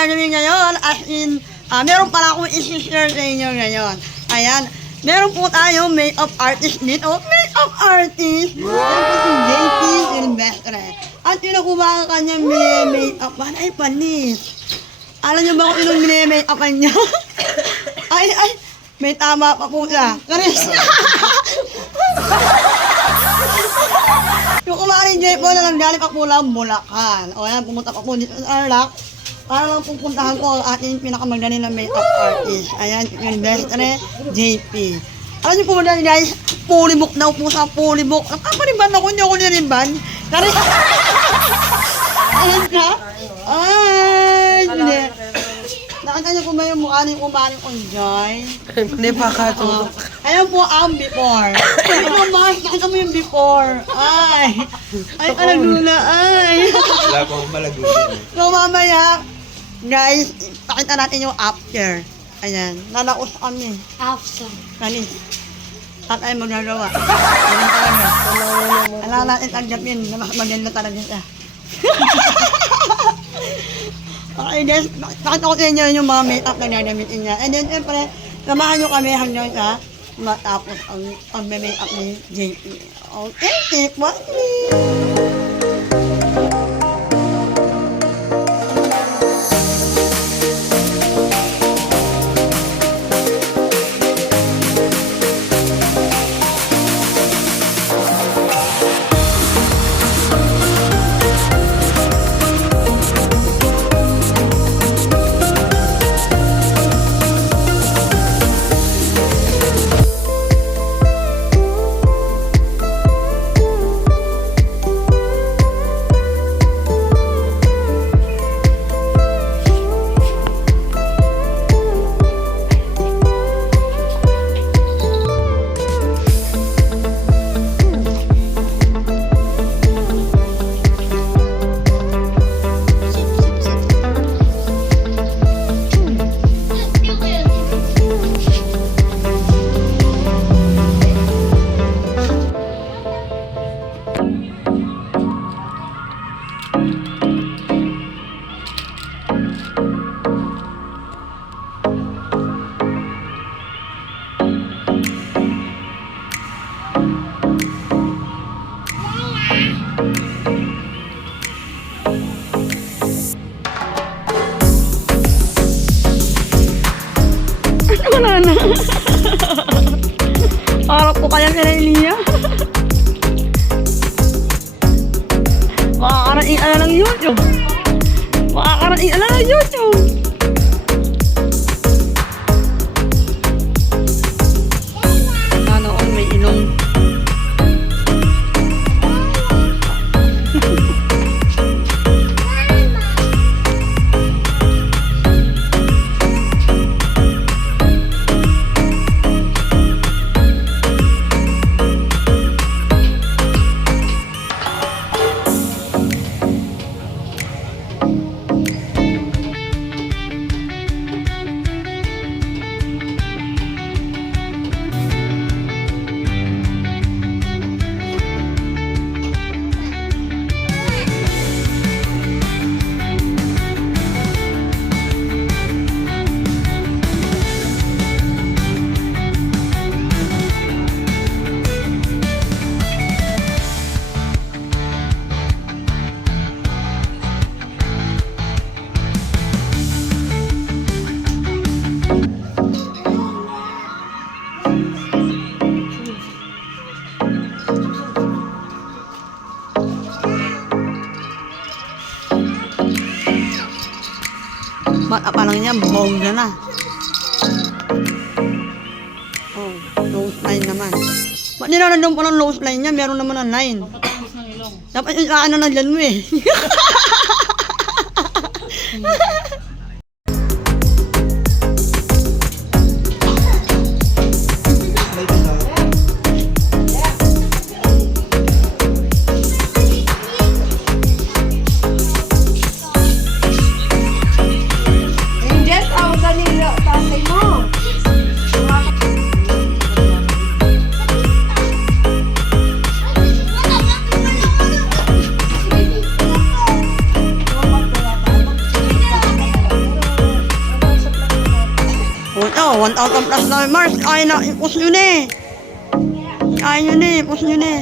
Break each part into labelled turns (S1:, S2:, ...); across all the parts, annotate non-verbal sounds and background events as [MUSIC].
S1: gagawin ngayon, as in, ah, meron pala akong isi-share sa inyo ngayon. Ayan, meron po tayo makeup artist dito. Makeup artist! Wow! Po si JP Silvestre. At pinukuha ka kanyang mini-makeup ay panis. Alam niyo ba kung ilang mini-makeup niya? ay, ay, may tama pa po siya. Karis! [LAUGHS] Yung kumarin Jay po na nanggaling pa po lang Bulacan. O yan, pumunta pa po dito sa Arlac. Para lang pupuntahan ko ang ating pinakamagaling na makeup artist. Ayan, yung Destre JP. Alam niyo po na guys, fully book daw po sa fully book. Nakapaniban ako, hindi ako niriban. Kari... Ayan ka? Ay, hindi. Nakita niyo po ba yung mukha ni Umani Onjoy?
S2: Hindi pa ka
S1: Oh, ayan po ang before. Ito, Mars, nakita mo yung before. Ay, ay, palaguna, ay.
S3: Wala pa akong malagunan.
S1: So, mamaya, guys, pakita natin yung after. Ayan, nalaos kami.
S4: After.
S1: Kanis. At ay magagawa. Ganun talaga. Alam natin tanggapin na mas maganda talaga siya. [LAUGHS] okay guys, pakita ko sa inyo yung mga make-up na gagamitin niya. And then, siyempre, samahan nyo kami hanggang sa matapos ang pag-make-up ni JP. Okay, keep watching! Na. Harap ko kaya kay Elia. Makakarating ala ng YouTube. Makakarating ala ng YouTube. Niya, bongga na. Oh, nose line naman. Ba't nilalagyan pa ng nose line niya? Meron naman ng line. Dapat yung ano na dyan mo eh. [LAUGHS] 1,000 plus na Mars. Ay na, ipos nyo na eh. Ay nyo na ipos nyo na eh.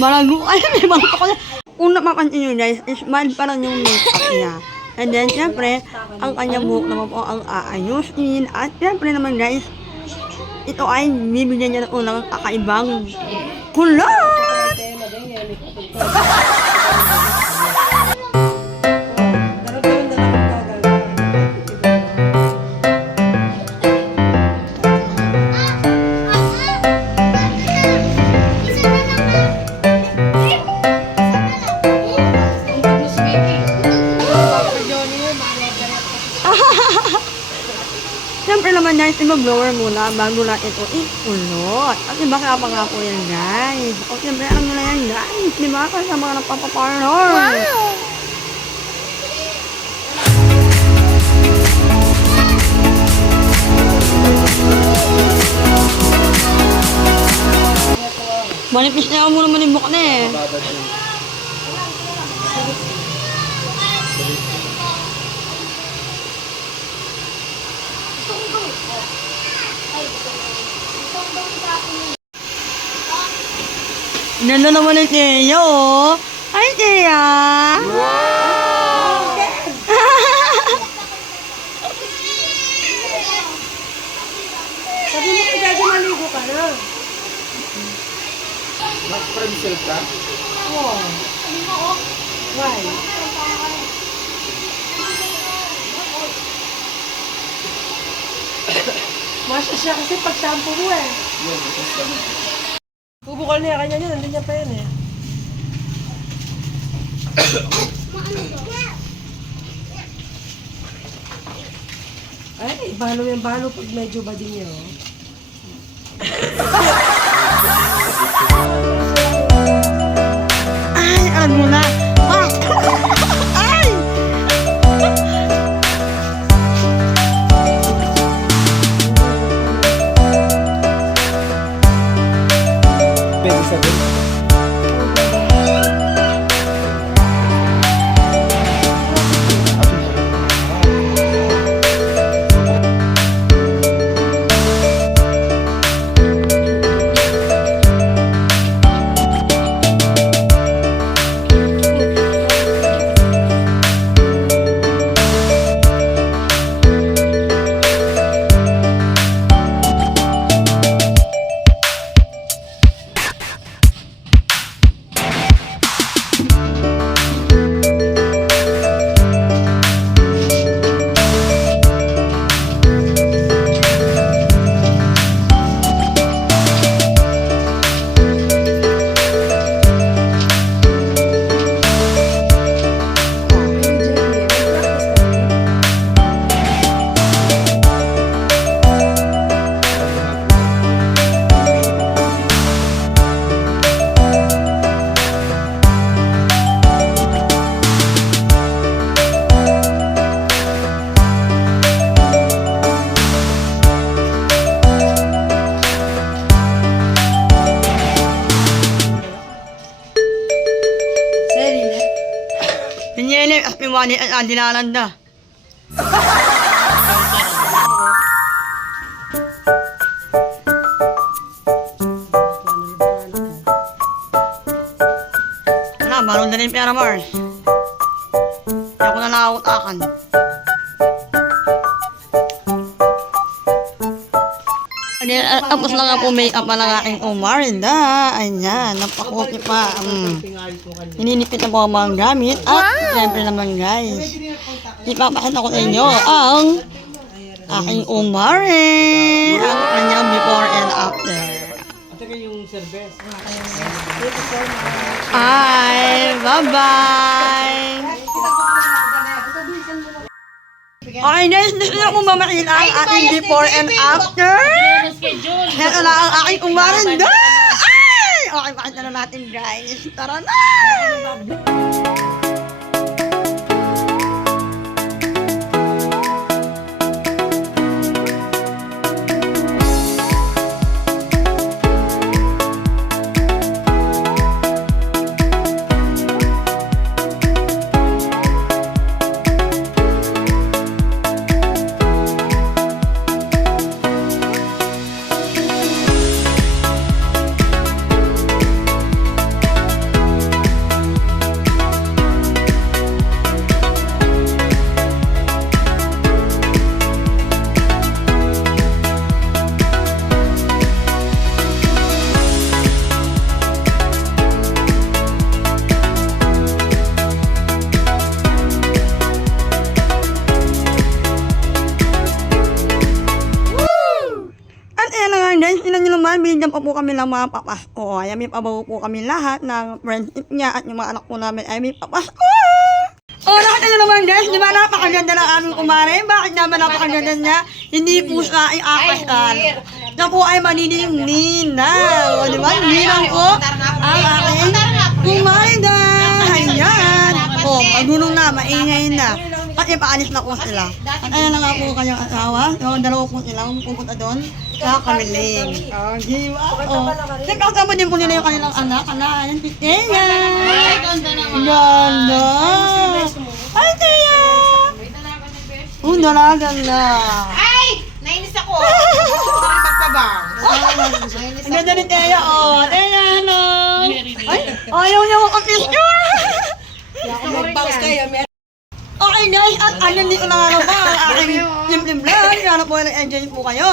S1: Malago. [LAUGHS] Ay, may mga ako na. Kung napapansin nyo guys, is mild pa lang yung makeup niya. And then, syempre, ang kanyang buhok naman po ang aayusin. At syempre naman guys, ito ay bibigyan niya ng unang kakaibang kulot! [LAUGHS] muna bago lang ito ikulot. At iba kaya pa nga po yan guys. O siyempre, alam nyo na yan guys. Di ba? Kasi sa mga nagpapaparlor. Wow! Manipis na ako muna manibok na eh. Nalo naman ni Teo. oh. Ay, Tia!
S4: Sabi mo kay Daddy maligo ka na.
S2: Mag-pencil ka?
S4: Oo. Why? [COUGHS] Masya siya kasi pag shampoo mo eh. Bubukal niya kanya niya, nandun niya pa yan eh. Ay, balo yung balo pag medyo bading niya. Oh. [LAUGHS]
S1: At miwani at adinalanda. Wala, baron na rin pera, Mars. Hindi ako na nakakutakan. Tapos na nga po make-up pa ng aking Omarinda. Ayan, napakuti pa. Mm. Hininipit na po ang mga gamit. At, siyempre naman guys, ipapakita ko sa inyo ang aking Umare. Ang kanyang before and after. Ay, bye-bye! Okay nyo kung mamakita ang ating before and after? Ito na ang aking umaranda! Ay! Okay, makita na natin guys. Tara na! Naman, binigyan pa po kami ng mga papasko. Ayan, may pabaho po kami lahat ng friendship niya at yung mga anak po namin ay may papasko. Oh, nakita nyo naman guys, di ba napakaganda ng aming kumare? Bakit naman napakaganda niya? Hindi po siya ay akasal. Siya po ay manining nina. O, di ba? Ninang po ang aking kumare na. Ayan. O, magulong na, maingay na. At ipaalis na po sila. At ayan na nga po kanyang asawa. Yung dalawa po sila, pupunta doon sa kamiling. Oh, di ba? O, nagkakasama din po nila yung kanilang anak. Anak, si Tia. Ganda. Ay, Tia. Oh, dalaga na.
S4: Ay! Nainis ako. [LAUGHS] Magpabang.
S1: Ang ganda ni Tia, oh. Tia, hello. Ay, ayaw niya makapicture.
S4: Mag-bounce kayo.
S1: At andyan dito na nga naman ang aking simple vlog. Sana po nag-enjoy po kayo.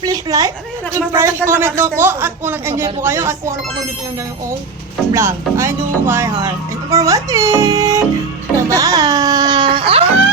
S1: Please like, subscribe, comment daw po. At kung nag-enjoy po kayo at kung ano po dito yung gawin kong vlog. I do my heart. Thank you for watching. Bye-bye. [LAUGHS] Ah!